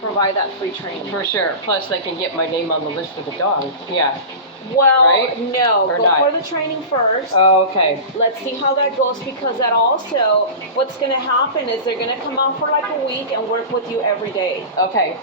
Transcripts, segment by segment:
provide that free training. For sure. Plus, they can get my name on the list of the dog. Yeah. Well, right? no. Or go not? for the training first. Oh, okay. Let's see how that goes, because that also, what's going to happen is they're going to come out for like a week and work with you every day. Okay.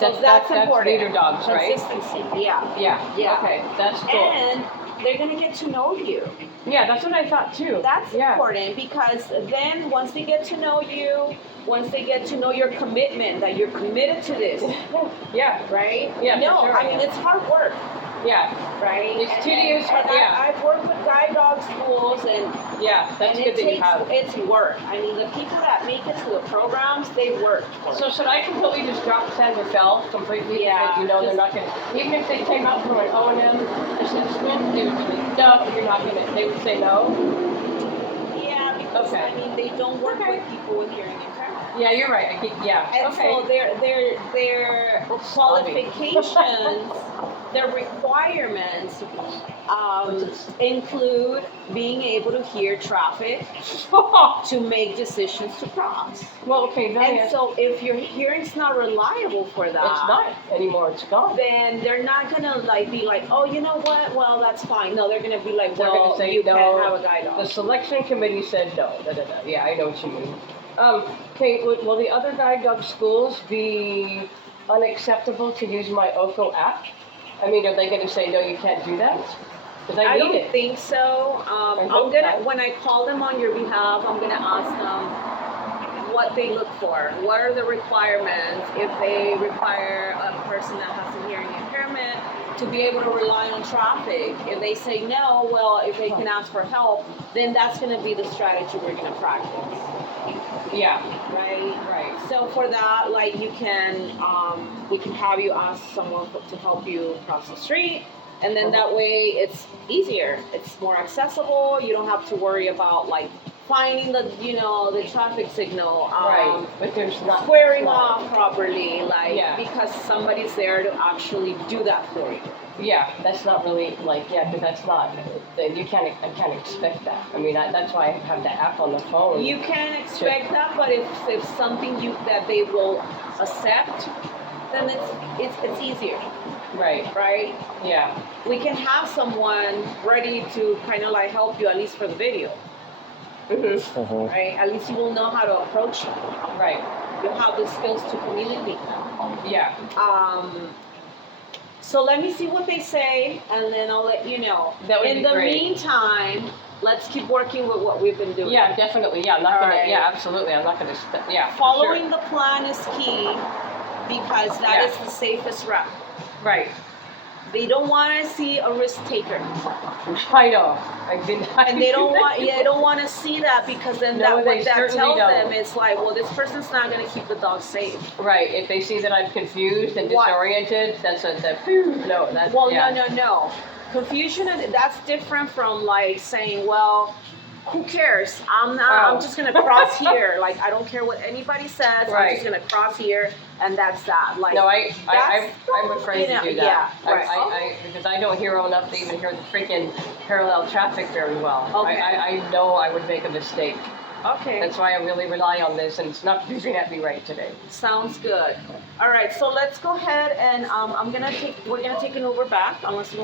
So that's important. Leader dogs, right? Consistency, yeah. Yeah. Okay, that's cool. And they're going to get to know you. Yeah, that's what I thought too. That's important, because then once they get to know you, once they get to know your commitment, that you're committed to this. Yeah. Right? Yeah, No, for sure. I mean, it's hard work. Yeah. Right? It's tedious. I've worked with guide dog schools, and that's good that you have. It's work. I mean, the people that make it to the programs, they work. So should I completely just drop San Rafael completely? Yeah. Because they're not going to, even if they came out for an O&M assessment, they would be like, no, you're not going to, they would say no? Yeah, because I mean, they don't work with people with hearing impairment. Yeah, you're right. And so their qualifications, their requirements include being able to hear traffic, to make decisions to cross. Well, okay, and so if your hearing's not reliable for that, it's not anymore. It's gone. Then they're not gonna be like, oh, you know what? Well, that's fine. No, they're gonna be like, they're well, gonna say, you no, can't have a guide dog. The selection committee said no. Yeah, I know what you mean. Okay, will the other guide dog schools be unacceptable to use my OCO app? I mean, are they going to say, no, you can't do that? Because I don't think so. When I call them on your behalf, I'm gonna ask them what they look for. What are the requirements if they require a person that has a hearing impairment to be able to rely on traffic? If they say no, well, if they can ask for help, then that's gonna be the strategy we're gonna practice. Yeah. Right. So for that, like, we can have you ask someone to help you cross the street, and then that way it's easier. It's more accessible. You don't have to worry about like finding the traffic signal. Right. But there's not squaring off properly, because somebody's there to actually do that for you. Yeah, that's not really because that's not. I can't expect that. I mean, that's why I have the app on the phone. You can expect that, but if something that they will accept, then it's easier. Right. Yeah. We can have someone ready to kind of like help you, at least for the video. Mm-hmm. Right. At least you will know how to approach them. Right. You'll have the skills to communicate them. Yeah. So let me see what they say, and then I'll let you know. That would be great. In the meantime, let's keep working with what we've been doing. Yeah, definitely. Yeah, I'm not gonna. Right. Yeah, absolutely. I'm not gonna. Following the plan is key, because that is the safest route. Right. They don't want to see a risk taker. I know. And they don't want. Yeah, they don't want to see that, because then what that tells them is like, well, this person's not going to keep the dog safe. Right. If they see that I'm confused and disoriented, that's no. That's no. Confusion, that's different from like saying, well, who cares? I'm just gonna cross here. Like, I don't care what anybody says. Right. I'm just gonna cross here, and that's that. Like, no, I'm afraid to do that. Yeah, right. Because I don't hear enough to even hear the freaking parallel traffic very well. Okay. I know I would make a mistake. Okay. That's why I really rely on this, and it's not looking at me right today. Sounds good. All right, so let's go ahead and we're gonna take an Uber back, unless you